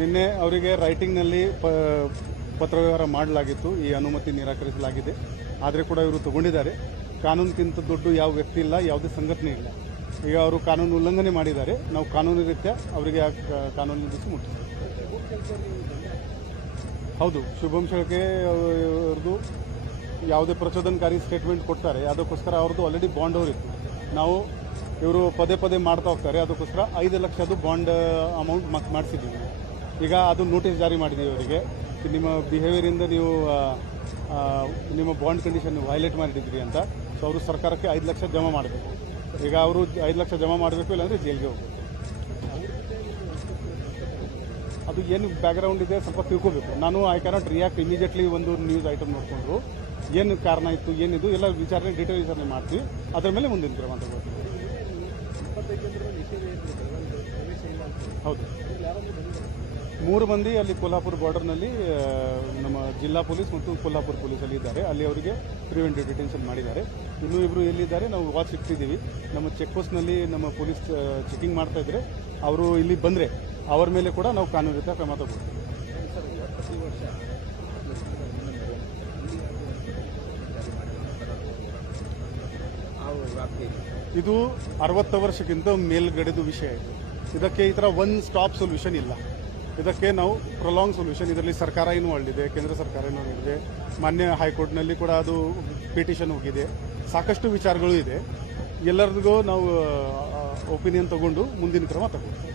ನಿನ್ನೆ ಅವರಿಗೆ ರೈಟಿಂಗ್ನಲ್ಲಿ ಪತ್ರ ವ್ಯವಹಾರ ಮಾಡಲಾಗಿತ್ತು. ಈ ಅನುಮತಿ ನಿರಾಕರಿಸಲಾಗಿದೆ. ಆದರೆ ಕೂಡ ಇವರು ತಗೊಂಡಿದ್ದಾರೆ. ಕಾನೂನಿಗಿಂತ ದುಡ್ಡು ಯಾವ ವ್ಯಕ್ತಿ ಇಲ್ಲ, ಯಾವುದೇ ಸಂಘಟನೆ ಇಲ್ಲ. ಈಗ ಅವರು ಕಾನೂನು ಉಲ್ಲಂಘನೆ ಮಾಡಿದ್ದಾರೆ. ನಾವು ಕಾನೂನು ರೀತ್ಯ ಅವರಿಗೆ ಕಾನೂನಿನ ದಿವಸ ಹೌದು, ಶುಭಂ ಶೆಳ್ಕೆ ಯಾವುದೇ ಪ್ರಚೋದನಕಾರಿ ಸ್ಟೇಟ್ಮೆಂಟ್ ಕೊಡ್ತಾರೆ. ಅದಕ್ಕೋಸ್ಕರ ಅವ್ರದ್ದು ಆಲ್ರೆಡಿ ಬಾಂಡ್ ಅವರಿತ್ತು ನಾವು ಇವರು ಪದೇ ಪದೇ ಮಾಡ್ತಾ ಹೋಗ್ತಾರೆ. ಅದಕ್ಕೋಸ್ಕರ ಐದು ಲಕ್ಷದ್ದು ಬಾಂಡ್ ಅಮೌಂಟ್ ಮಾಡಿಸಿದ್ದೀವಿ. ಈಗ ಅದು ನೋಟಿಸ್ ಜಾರಿ ಮಾಡಿದ್ದೀವಿ ಅವರಿಗೆ. ನಿಮ್ಮ ಬಿಹೇವಿಯರಿಂದ ನೀವು ನಿಮ್ಮ ಬಾಂಡ್ ಕಂಡೀಷನ್ ವೈಲೇಟ್ ಮಾಡಿದ್ರಿ ಅಂತ. ಸೊ ಅವರು ಸರ್ಕಾರಕ್ಕೆ ಐದು ಲಕ್ಷ ಜಮಾ ಮಾಡಬೇಕು. ಈಗ ಅವರು ಐದು ಲಕ್ಷ ಜಮಾ ಮಾಡಬೇಕು ಇಲ್ಲಾಂದರೆ ಜೈಲಿಗೆ ಹೋಗಬೇಕು. ಅದು ಏನು ಬ್ಯಾಕ್ಗ್ರೌಂಡ್ ಇದೆ ಸ್ವಲ್ಪ ತಿಳ್ಕೊಬೇಕು. ನಾನು ಐ ಕ್ಯಾನಾಟ್ ರಿಯಾಕ್ಟ್ ಇಮಿಡಿಯೇಟ್ಲಿ ಒಂದು ನ್ಯೂಸ್ ಐಟಮ್ ನೋಡಿಕೊಂಡ್ರು. ಏನು ಕಾರಣ ಇತ್ತು ಏನಿದು ಎಲ್ಲ ವಿಚಾರಣೆ ಡೀಟೇಲ್ ವಿಚಾರಣೆ ಮಾಡ್ತೀವಿ. ಅದರ ಮೇಲೆ ಮುಂದಿನ ಕ್ರಮ ತಗೋತೀವಿ ಹೌದು. ಮೂರು ಮಂದಿ ಅಲ್ಲಿ ಕೊಲ್ಹಾಪುರ ಬಾರ್ಡರ್ನಲ್ಲಿ ನಮ್ಮ ಜಿಲ್ಲಾ ಪೊಲೀಸ್ ಮತ್ತು ಕೊಲ್ಹಾಪುರ ಪೊಲೀಸಲ್ಲಿ ಇದ್ದಾರೆ. ಅಲ್ಲಿ ಅವರಿಗೆ ಪ್ರಿವೆಂಟಿವ್ ಡಿಟೆನ್ಷನ್ ಮಾಡಿದ್ದಾರೆ. ಇನ್ನೂ ಇಬ್ಬರು ಎಲ್ಲಿದ್ದಾರೆ ನಾವು ವಾಚ್ ಇಟ್ಟಿದ್ದೀವಿ. ನಮ್ಮ ಚೆಕ್ ಪೋಸ್ಟ್ನಲ್ಲಿ ನಮ್ಮ ಪೊಲೀಸ್ ಚೆಕಿಂಗ್ ಮಾಡ್ತಾ ಇದ್ರೆ ಅವರು ಇಲ್ಲಿ ಬಂದರೆ ಅವರ ಮೇಲೆ ಕೂಡ ನಾವು ಕಾನೂನು ರೀತಿಯ ಕ್ರಮ ತಗೋತೀವಿ ಇದು ಅರವತ್ತು ವರ್ಷಕ್ಕಿಂತ ಮೇಲ್ಗಡೆದು ವಿಷಯ ಇದು. ಇದಕ್ಕೆ ಈ ಥರ ಒನ್ ಸ್ಟಾಪ್ ಸೊಲ್ಯೂಷನ್ ಇಲ್ಲ. ಇದಕ್ಕೆ ನಾವು ಪ್ರೊಲಾಂಗ್ ಸೊಲ್ಯೂಷನ್ ಇದರಲ್ಲಿ ಸರ್ಕಾರ ಏನು ಇದೆ ಕೇಂದ್ರ ಸರ್ಕಾರ ಇದೆ ಮಾನ್ಯ ಹೈಕೋರ್ಟ್ನಲ್ಲಿ ಕೂಡ ಅದು ಪಿಟಿಷನ್ ಹೋಗಿದೆ. ಸಾಕಷ್ಟು ವಿಚಾರಗಳು ಇದೆ. ಎಲ್ಲರಿಗೂ ನಾವು ಒಪಿನಿಯನ್ ತಗೊಂಡು ಮುಂದಿನ ಕ್ರಮ ತಗೋತೀವಿ.